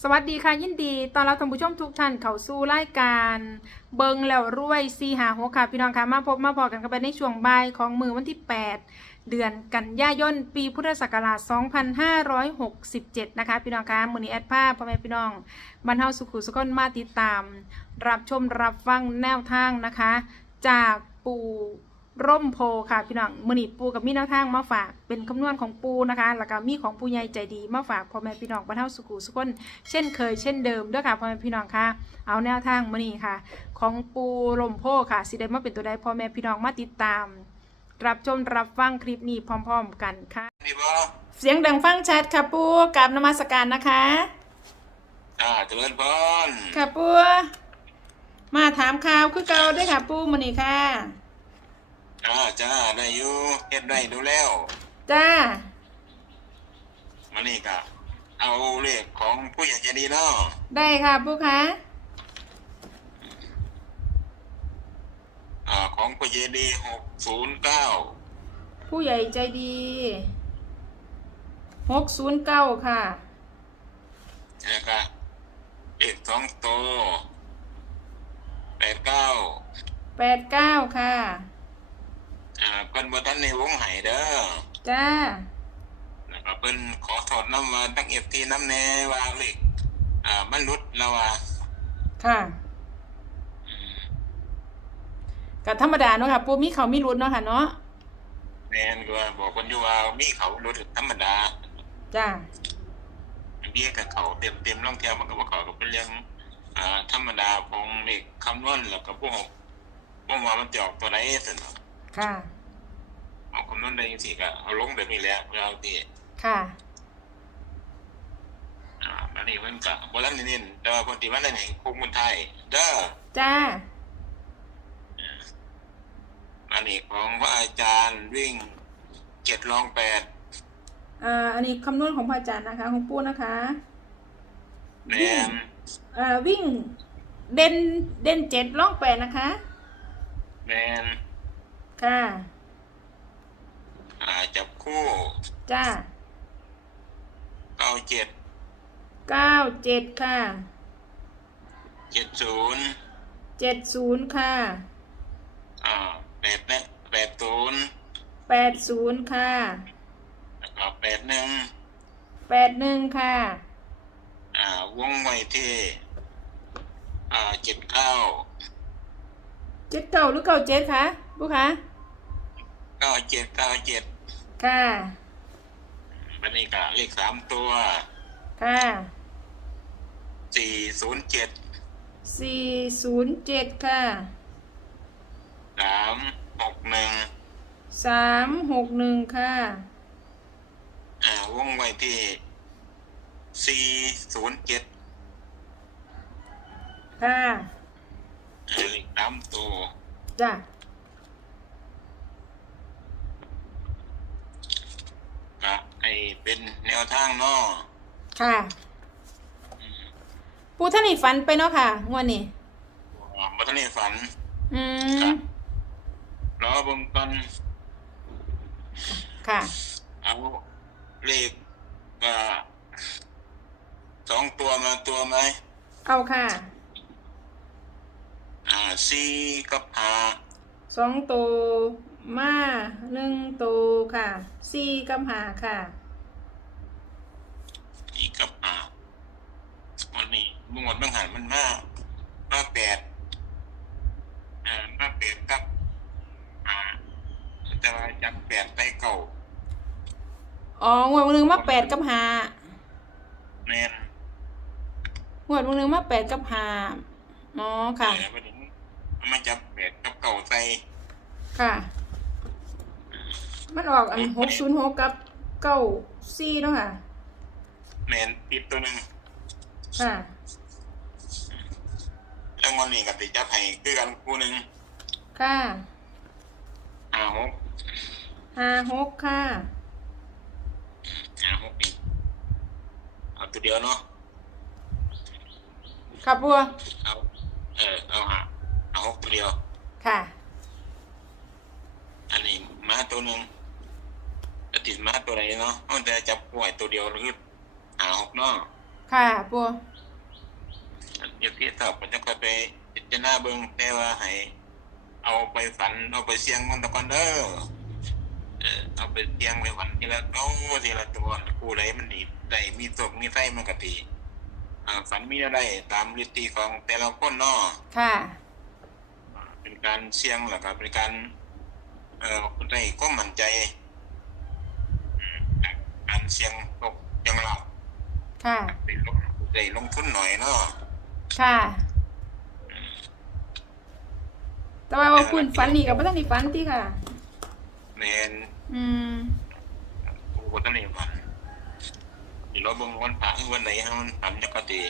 สวัสดีค่ะยินดีตอนรับท่านผู้ชมทุกท่านเข้าสู่รายการ เบิงแล้วรวยซีหาหัวค่ะพี่น้องค่ะมาพบมาพอกันกันไปในช่วงบ่ายของมือวันที่ 8 เดือนกันยายนปีพุทธศักราช 2567 นะคะพี่น้องค่ะมือนี้แอดภาพพ่อแม่พี่น้องบรรเทาสุขุสุขนมาติดตาม รับชมรับฟังแนวทางนะคะ จากปู ร่มโพค่ะพี่น้องมือนี้ปูกับมีแนวทางมาฝากเป็นคำนวณของปูนะคะแล้วก็มีของผู้ใหญ่ใจดีมาฝากพ่อแม่พี่น้องบรรเทาสุขุสุขนเช่นเคยเช่นเดิมด้วยค่ะพ่อแม่พี่น้องค่ะ เอาแนวทางมานี่ค่ะ ของปูลมโพค่ะสิได้มาเป็นตัวใดพ่อแม่พี่น้องมาติดตาม รับชมรับฟังคลิปนี้พร้อม ๆ กันค่ะนี่บ่เสียงดังฟังชัดค่ะปูกับนมัสการนะคะอ่าเจริญพรค่ะปูมาถามข่าวคือเก่าด้วยค่ะปูมานี่ค่ะ อ่าจ้าได้อยู่เฮ็ดได้ดูแล้วจ้ามานี่ก็เอาเลขของผู้ใหญ่ใจดีเนาะได้ค่ะปูคะอ่าของผู้ใหญ่ดีหกศูนย์เก้าผู้ใหญ่ใจดีหกศูนย์เก้าค่ะแล้วก็เลขสองโตแปดเก้าแปดเก้าค่ะ อ่าเพิ่นบ่ทันในวงไห้เด้อจ้าแล้วก็เพิ่นขอถอดน้ำมาตั้งเอฟทีน้ำแน่ว่าเลขอ่ามันหลุดแล้วว่าค่ะกับธรรมดาเนาะค่ะปูมีเขามีรุนเนาะค่ะเนาะแม่นก็ว่าบอกคนอยู่ว่ามีเขาหลุดธรรมดาจ้าเบี้ยกับเขาเต็มเต็มๆร่องเทียวมันก็บอกเขาก็เป็นเรื่องอ่าธรรมดาของเด็กคำนวณแล้วก็พวกพวกว่ามันจะออกตัวไหนสินะค่ะ เอาคำนวณได้ยังสิก็เอาลงแบบนี้แหล้วเราที่ค่ะ อ่าอันนี้มันก็บ่ทันได้เน้นแต่ว่าคนที่มันได้เห็นคุกมันไทยเด้อจ้า อันนี้ของพระอาจารย์วิ่งเจ็ดรองแปดอ่า อันนี้คำนวณของพระอาจารย์นะคะ ของปูนะคะ แนมอ่าวิ่งเด่นเด่นเจ็ดล่องแปดนะคะ แนมค่ะอ่า จับคู่จ้าเก้าเจ็ดเก้าเจ็ดค่ะเจ็ดศูนย์เจ็ดศูนย์ค่ะอ่าแปดเนี่ยแปดศูนย์แปดศูนย์ค่ะแล้วก็แปดหนึ่งแปดหนึ่งค่ะอ่าวงไว้ที่อ่าเจ็ดเก้าเจ็ดเก้าหรือเก้าเจ็ดคะปูคะเก้าเจ็ดเก้าเจ็ด ค่ะบันนี้ก็เลขสามตัวค่ะสี่ศูนย์เจ็ดสี่ศูนย์เจ็ดค่ะสามหกหนึ่งสามหกหนึ่งค่ะอ่าวงไว้ที่สี่ศูนย์เจ็ดค่ะเลขสามตัวจ้ะ ก็ ไอเป็นแนวทางเนาะค่ะ ปูท่านนี่ฝันไปเนาะค่ะงวดนี้บัตรนี้ฝัน อืมรอเบิ่งกันค่ะ เอาเลขก็สองตัวมาตัวไหม เอาค่ะ อ่าสี่กับห้าสองตัว มาหนึ่งตัวค่ะสี่กับหาค่ะสี่กับห้าวันนี้เมื่อวันบางหันมันมามาแปดอ่ามาแปดกับอ่าแต่ว่าจับแปดไปเก่าอ๋องวดวันหนึ่งมาแปดกับหาแน่นงวดวันหนึ่งมาแปดกับหาอ๋อค่ะเออวันนี้มันมาจับแปดกับเก่าใส่ค่ะ มันออกอันหกศูนย์หกกับเก้าสี่เนาะค่ะแมนปิดตัวหนึ่งค่ะแล้ววันนี้กับติจับให้คือกันคู่หนึ่งค่ะห้าหกห้าหกค่ะห้าหกนี่เอาตัวเดียวเนาะค่ะบัวเอาเออเอาหาเอาหกตัวเดียวค่ะ อันนี้มาตัวหนึ่งจะ ติดมาตัวไหนเนาะมันจะจับป่วยตัวเดียวหรือหาหกเนาะค่ะปูเอฟซีสอบก็จะค่อยไปพิจารณาเบิ่งแต่ว่าให้เอาไปฝันเอาไปเสี่ยงมันตะกอนเด้อเออเอาไปเสี่ยงไปฝันทีละเอาทีละตัวผู้ใดมันดีได้มีตกมีไส้มันก็ดีอ่าฝันมีอะไรตามฤทธิ์ของแต่ละคนเนาะค่ะเป็นการเสี่ยงหรือครับเป็นการเอ่อได้ก็มั่นใจอืม การเสี่ยงตกอย่างเราค่ะได้ลงได้ลงทุนหน่อยเนาะค่ะ แต่ว่าว่าคุณฝันนี่กับบ่ทันได้ฝันติค่ะแมนอืมกูก็ต้องนี่ฝันเดี๋ยวเราเบิ่งวันพระวันไหนให้มันฝันจักติ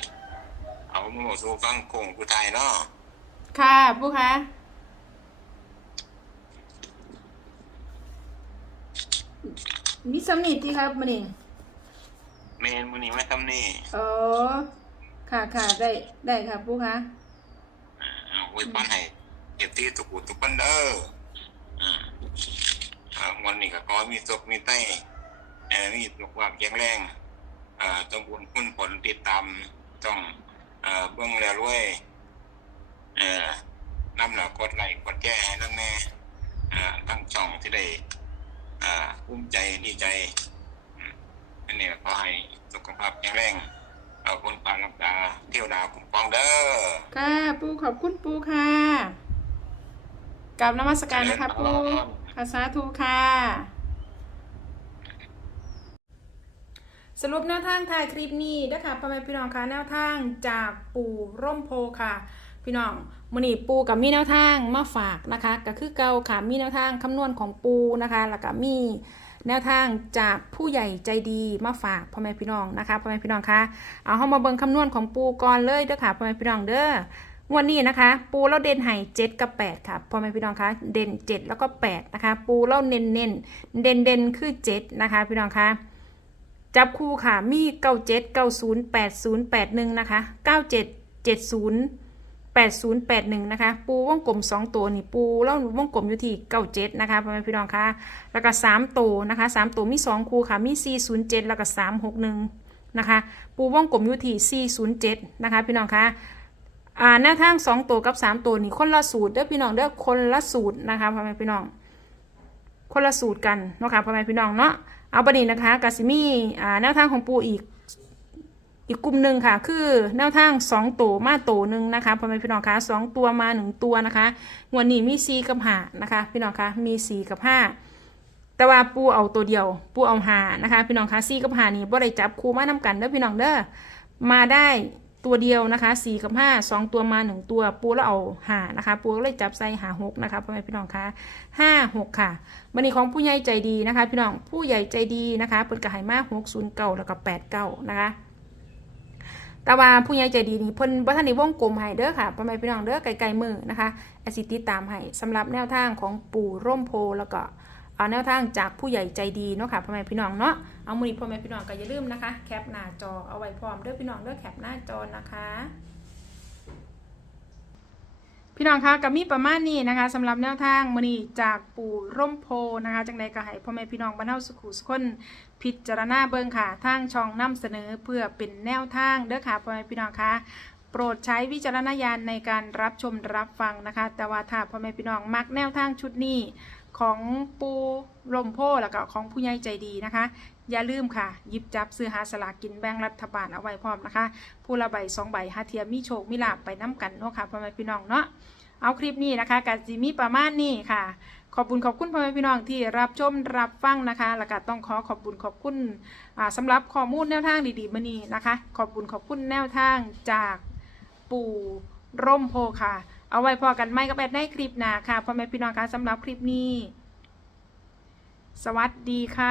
เอามาบอกสู่ฟังโคงผู้ไทยเนาะค่ะปูคะ มีสำนิดที่ครับมื้อนี้แมนมื้อนี้ไม่ทำนี่อ๋อค่ะค่ะได้ได้ค่ะปูคะอ่าเอาไว้ป้อนให้เก็บที่ทุกผู้ทุกคนเด้ออ่าอ่าวันนี้ก็ขอให้มีสุขมีใต้เอ่อมีสุขภาพแข็งแรงอ่าจงบุญคุณผลติดตามต้องเอ่อเบิ่งแล้วรวยเอ่อนำหลักกดไลค์กดแก้ให้นั่นแน่อ่าทั้งช่องที่ได้ อ่าภูมิใจดีใจอืมอันนี้ก็ขอให้สุขภาพแข็งแรงเอาคนปานรักษาเที่ยวดาวคุ้มครองเด้อค่ะ ปูขอบคุณปูค่ะกราบนมัสการนะคะปูค่ะสาธุค่ะ สรุปแนวทางถ่ายคลิปนี้นะคะพ่อแม่พี่น้องคะแนวทางจากปู่ร่มโพค่ะ พี่น้องมือนีปูกับมีแนวทางมาฝากนะคะก็คือเก่าค่ะมีแนวทางคำนวณของปูนะคะแล้วก็มีแนวทางจากผู้ใหญ่ใจดีมาฝากพ่อแม่พี่น้องนะคะพ่อแม่พี่น้องคะเอาเข้ามาเบิ่งคำนวณของปูก่อนเลยเด้อค่ะพ่อแม่พี่น้องเด้องวันนี้นะคะ ปูเราเด่นไห่เจ็ดกับแปดค่ะพ่อแม่พี่น้องคะเด่นเจ็ดแล้วก็แปดนะคะ ปูเราเน้นเน้นเด่นเด่นคือเจ็ดนะคะ พี่น้องคะจับคู่ค่ะมีเก้าเจ็ดเก้าศูนย์แปดศูนย์แปดหนึ่งนะคะเก้าเจ็ดเจ็ดศูนย์ แปดศูนย์แปดหนึ่งนะคะ ปูวงกลมสองตัวนี่ปูเราววงกลมอยู่ที่เก้าเจ็ดนะคะพ่อแม่พี่น้องคะแล้วก็สามตัวนะคะสามตัวมีสองคู่ค่ะมีสี่ศูนย์เจ็ดแล้วก็สามหกหนึ่งนะคะ ปูวงกลมอยู่ที่สี่ศูนย์เจ็ดนะคะ พี่น้องคะอ่าหน้าทางสองตัวกับสามตัวนี่คนละสูตรเด้อพี่น้องเด้อคนละสูตรนะคะพ่อแม่พี่น้อง คนละสูตรกันเนาะค่ะพ่อแม่พี่น้องเนาะเอาประเด็นนะคะกาซิมี่อ่าแนวทางของปูอีก อีกกลุ่มหนึ่งค่ะ คือแนวทางสองตัวมาตัวหนึ่งนะคะพ่อแม่พี่น้องคะสองตัวมาหนึ่งตัวนะคะงวันนี้มีสี่กับห้านะคะ พี่น้องคะมีสี่กับห้าแต่ว่าปูเอาตัวเดียว ปูเอาหานะคะ พี่น้องคะสี่กับห้านี่บ่ได้จับคู่มานํกันเด้อพี่น้องเด้อมาได้ตัวเดียวนะคะสี่กับห้าสองตัวมาหนึ่งตัวปูแล้วเอาหานะคะ ปูก็เลยจับใส่หาหกนะคะพ่อแม่พี่น้องคะห้าหกค่ะวันนี้ของผู้ใหญ่ใจดีนะคะ พี่น้องผู้ใหญ่ใจดีนะคะเปิดกระหายมากหกศูนย์เก้าแล้วก็แปดเก้านะคะ แต่ว่าผู้ใหญ่ใจดีนี่เพิ่นบ่ทันได้วงกลมให้เด้อค่ะพ่อแม่พี่น้องเด้อไกลๆมือนะคะแอดสิติดตามให้สำหรับแนวทางของปู่ร่มโพแล้วก็เอาแนวทางจากผู้ใหญ่ใจดีเนาะค่ะพ่อแม่พี่น้องเนาะเอามือนี้พ่อแม่พี่น้องก็อย่าลืมนะคะ แคปหน้าจอเอาไว้พร้อมเด้อพี่น้องเด้อแคปหน้าจอนะคะพี่น้องคะกับมีประมาณนี้นะคะสำหรับแนวทางมือนี้จากปู่ร่มโพนะคะ จังใดก็ให้พ่อแม่พี่น้องบ้านเฮาสุขุสุขคน พิจารณาเบิ่งค่ะทางช่องนำเสนอเพื่อเป็นแนวทางเด้อค่ะพ่อแม่พี่น้องคะโปรดใช้วิจารณญาณในการรับชมรับฟังนะคะ แต่ว่าถ้าพ่อแม่พี่น้องมักแนวทางชุดนี้ของปูร่มโพแล้วก็ของผู้ใหญ่ใจดีนะคะ อย่าลืมค่ะ หยิบจับซื้อหาสลากกินแบ่งรัฐบาลเอาไว้พร้อมนะคะ ผู้ละใบสองใบหาเทียมมีโชคมีลาบไปน้กันเนาะค่ะพ่อแม่พี่น้องเนาะเอาคลิปนี้นะคะกับจิมีประมาณนี้ค่ะ ขอบคุณขอบคุณพ่อแม่พี่น้องที่รับชมรับฟังนะคะแล้วก็ต้องขอขอบคุณขอบคุณสำสำหรับข้อมูลแนวทางดีๆมานี้นะคะ ขอบคุณขอบคุณแนวทางจากปู่ร่มโพค่ะ เอาไว้พอกันไม่ก็แบบในคลิปหนาค่ะพ่อแม่พี่น้องคะสำหรับคลิปนี้ สวัสดีค่ะ